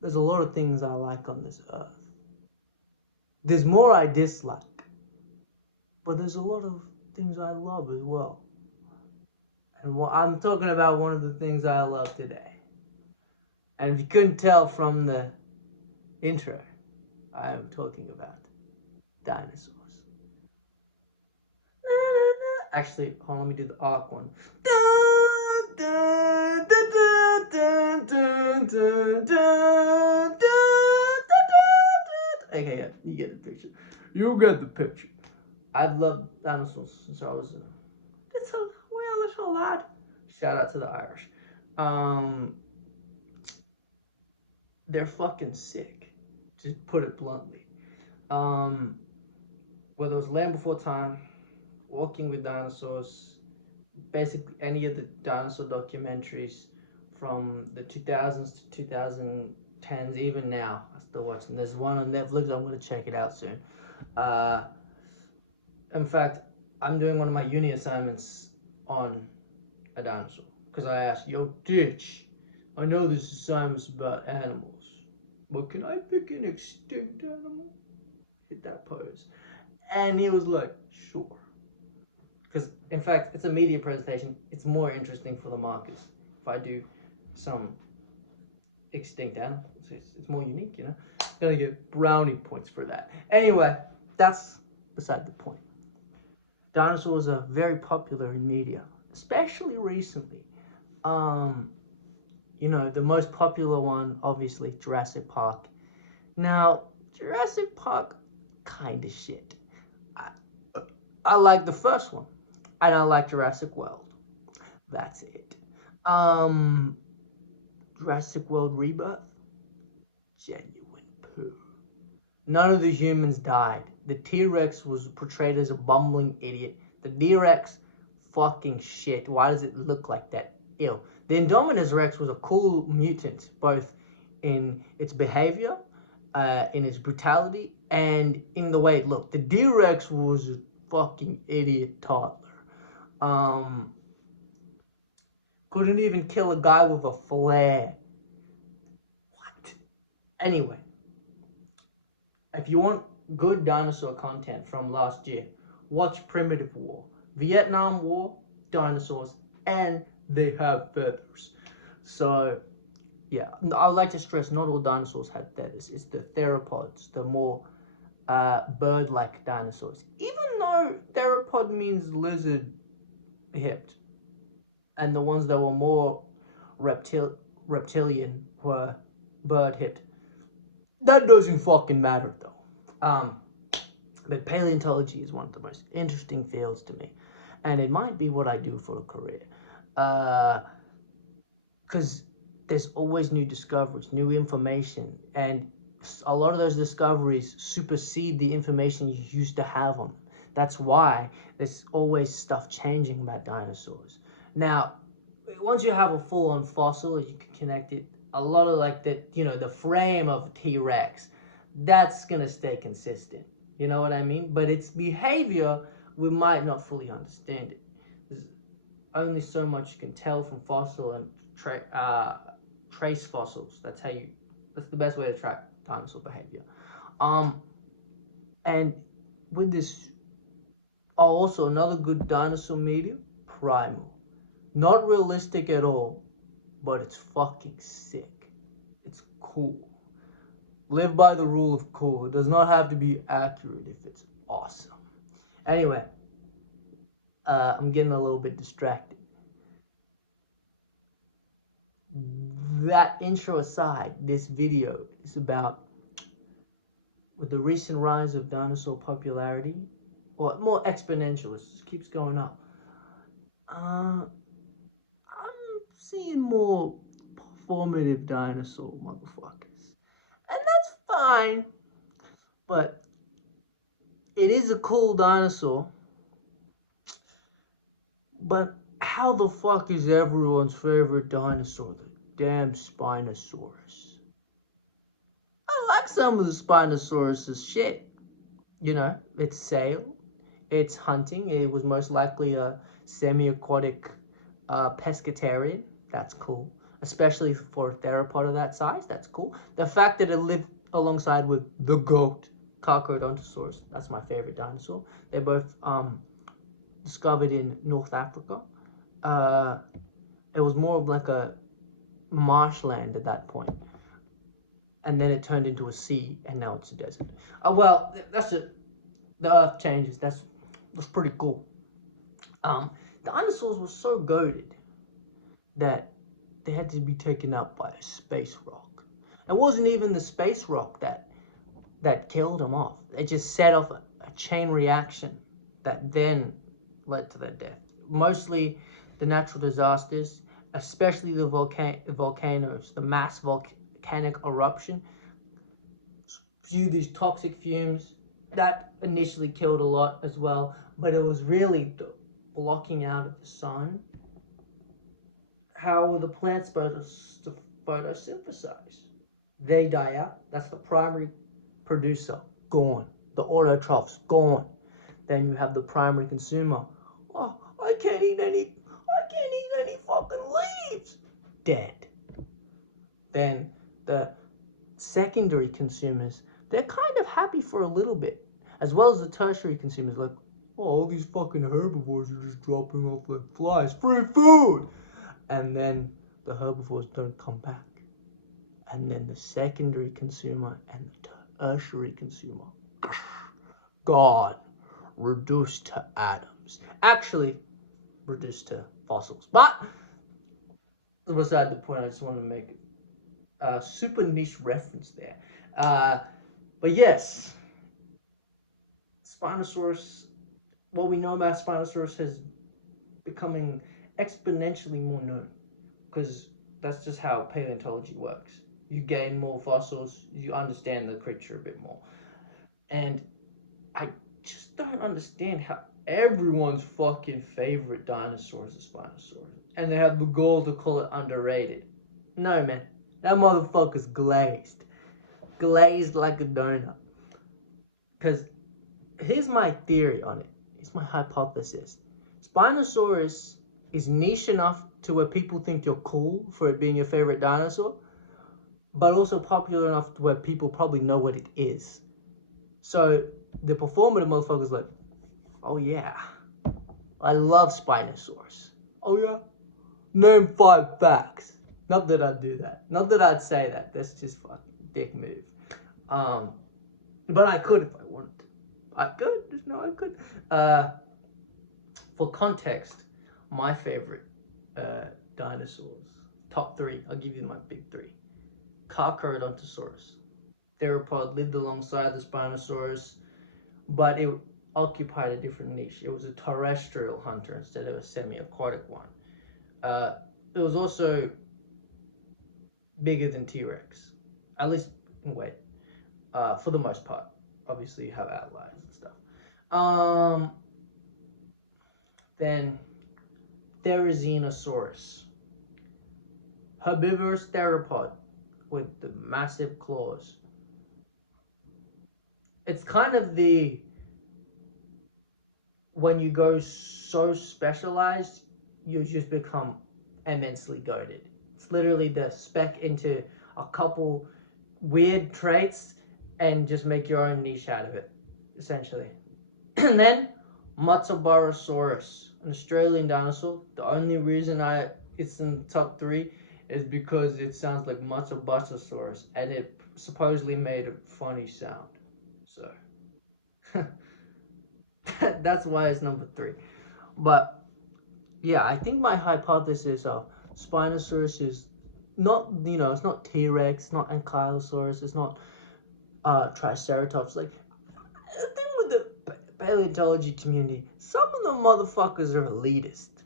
There's a lot of things I like on this earth. There's more I dislike, but there's a lot of things I love as well. And I'm talking about one of the things I love today. And if you couldn't tell from the intro, I am talking about dinosaurs. Actually, hold on, let me do the arc one. Okay, yeah, you get the picture. You get the picture. I've loved dinosaurs since I was a little lad. Shout out to the Irish. They're fucking sick, to put it bluntly. Whether it was Land Before Time, Walking with Dinosaurs, basically any of the dinosaur documentaries from the 2000s to 2010s, even now, I still watch them. There's one on Netflix, I'm going to check it out soon. In fact, I'm doing one of my uni assignments on a dinosaur, because I asked, yo, Ditch, I know this assignment's about animals, but can I pick an extinct animal? Hit that pose. And he was like, sure. Because, in fact, it's a media presentation. It's more interesting for the markers if I do some extinct animals. It's more unique, you know? Gonna get brownie points for that. Anyway, that's beside the point. Dinosaurs are very popular in media, especially recently. You know, the most popular one, obviously, Jurassic Park. Now, Jurassic Park, kind of shit. I like the first one, and I like Jurassic World. That's it. Jurassic World Rebirth, genuine poo. None of the humans died. The T-Rex was portrayed as a bumbling idiot. The D-Rex, fucking shit. Why does it look like that? Ew. The Indominus Rex was a cool mutant, both in its behavior, in its brutality, and in the way it looked. The D-Rex was a fucking idiot toddler. Couldn't even kill a guy with a flare. What? Anyway, if you want good dinosaur content from last year, watch Primitive War. Vietnam War, dinosaurs, and they have feathers. So, yeah, I would like to stress not all dinosaurs had feathers. It's the theropods, the more bird-like dinosaurs. Even though theropod means lizard-hipped, and the ones that were more reptilian were bird-hipped. That doesn't fucking matter, though. But paleontology is one of the most interesting fields to me, and it might be what I do for a career. Because there's always new discoveries, new information, and a lot of those discoveries supersede the information you used to have on them. That's why there's always stuff changing about dinosaurs. Now, once you have a full-on fossil, you can connect it. A lot of like the, you know, the frame of T-Rex, that's gonna stay consistent. You know what I mean? But its behavior, we might not fully understand it. There's only so much you can tell from fossil and trace fossils. That's the best way to track dinosaur behavior. And with this, also another good dinosaur media, Primal. Not realistic at all, but it's fucking sick. It's cool. Live by the rule of cool. It does not have to be accurate if it's awesome. Anyway, I'm getting a little bit distracted. That intro aside, this video is about, with the recent rise of dinosaur popularity, or more exponential, it just keeps going up. I'm seeing more performative dinosaur motherfuckers. And that's fine. But it is a cool dinosaur. But how the fuck is everyone's favorite dinosaur the damn Spinosaurus? I like some of the Spinosaurus' shit. You know, its sail, its hunting. It was most likely a semi-aquatic pescatarian. That's cool, especially for a theropod of that size. That's cool. The fact that it lived alongside with the goat, Carcharodontosaurus. That's my favorite dinosaur. They're both discovered in North Africa. Uh, it was more of like a marshland at that point, and then it turned into a sea, and now it's a desert. Well, that's it. The Earth changes. That's pretty cool. Dinosaurs were so goated that they had to be taken out by a space rock. It wasn't even the space rock that killed them off. It just set off a chain reaction that then led to their death. Mostly the natural disasters, especially the volcanoes, the mass volcanic eruption, spew these toxic fumes. That initially killed a lot as well, but it was really the blocking out of the sun. How the plants supposed to photosynthesize? They die out. That's the primary producer gone. The autotrophs gone. Then you have the primary consumer. Oh, I can't eat any fucking leaves. Dead. Then the secondary consumers, they're kind of happy for a little bit, as well as the tertiary consumers, like, oh, all these fucking herbivores are just dropping off like flies. Free food! And then the herbivores don't come back. And then the secondary consumer and the tertiary consumer, gone. Reduced to atoms. Actually, reduced to fossils. But, beside the point, I just want to make a super niche reference there. But yes, Spinosaurus, what we know about Spinosaurus is becoming exponentially more known, because that's just how paleontology works. You gain more fossils, you understand the creature a bit more. And I just don't understand how everyone's fucking favorite dinosaur is a Spinosaurus, and they have the goal to call it underrated. No, man, that motherfucker's glazed like a donut. Because here's my theory on it. Here's my hypothesis. Spinosaurus is niche enough to where people think you're cool for it being your favorite dinosaur, but also popular enough to where people probably know what it is. So the performative motherfucker's like, oh yeah, I love Spinosaurus. Oh yeah? Name 5 facts. Not that I'd do that. Not that I'd say that. That's just fucking dick move. But I could if I wanted to. I could. Just know I could. For context, my favorite dinosaurs, top 3. I'll give you my big 3. Carcharodontosaurus. Theropod, lived alongside the Spinosaurus, but it occupied a different niche. It was a terrestrial hunter instead of a semi-aquatic one. It was also bigger than T-Rex, at least in weight, for the most part. Obviously, you have outliers and stuff. Then Therizinosaurus, herbivorous theropod with the massive claws. It's kind of when you go so specialized, you just become immensely goated. It's literally the spec into a couple weird traits and just make your own niche out of it, essentially. And then Matsubarosaurus, an Australian dinosaur. The only reason it's in the top 3 is because it sounds like Matsubasasaurus, and it supposedly made a funny sound. So that's why it's number 3. But yeah, I think my hypothesis of Spinosaurus is not, it's not T-Rex, not Ankylosaurus, it's not Triceratops. Like, the thing with the paleontology community, some of the motherfuckers are elitist.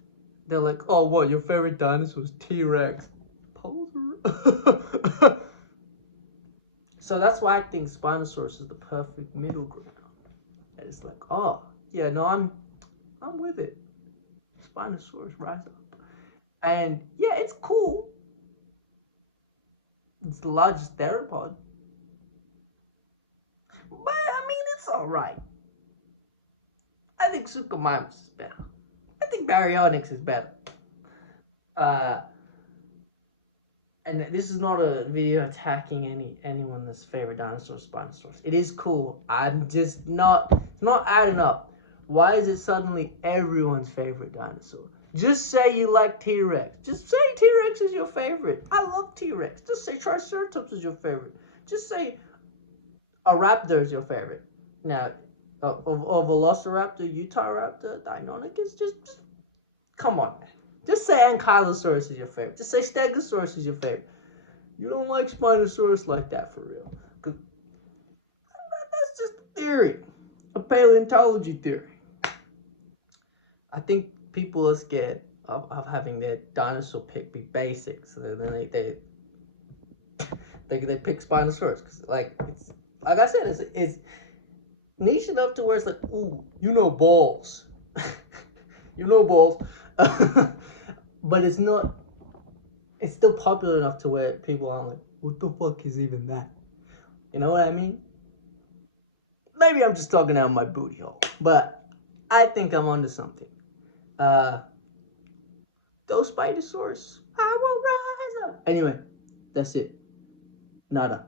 They're like, oh, what, your favorite dinosaur is T-Rex? Poser. So that's why I think Spinosaurus is the perfect middle ground. And it's like, oh, yeah, no, I'm with it. Spinosaurus, rise up. And yeah, it's cool. It's the largest theropod. But I mean, it's alright. I think Suchomimus is better. I think Baryonyx is better. Uh, and this is not a video attacking anyone's favorite dinosaur, Spinosaurus. It is cool. I'm just not. It's not adding up. Why is it suddenly everyone's favorite dinosaur? Just say you like T-Rex. Just say T-Rex is your favorite. I love T-Rex. Just say Triceratops is your favorite. Just say a raptor is your favorite. Now, a Velociraptor, Utahraptor, Deinonychus, just come on, man. Just say Ankylosaurus is your favorite. Just say Stegosaurus is your favorite. You don't like Spinosaurus like that for real. Cause that's just a theory. A paleontology theory. I think people are scared of having their dinosaur pick be basic. So then they pick Spinosaurus. Cause like I said, it's niche enough to where it's like, ooh, you know balls. You know balls. But it's not, it's still popular enough to where people are like, what the fuck is even that? You know what I mean? Maybe I'm just talking out my booty hole, but I think I'm onto something. Go Spinosaurus. I will rise up. Anyway, that's it. Nada.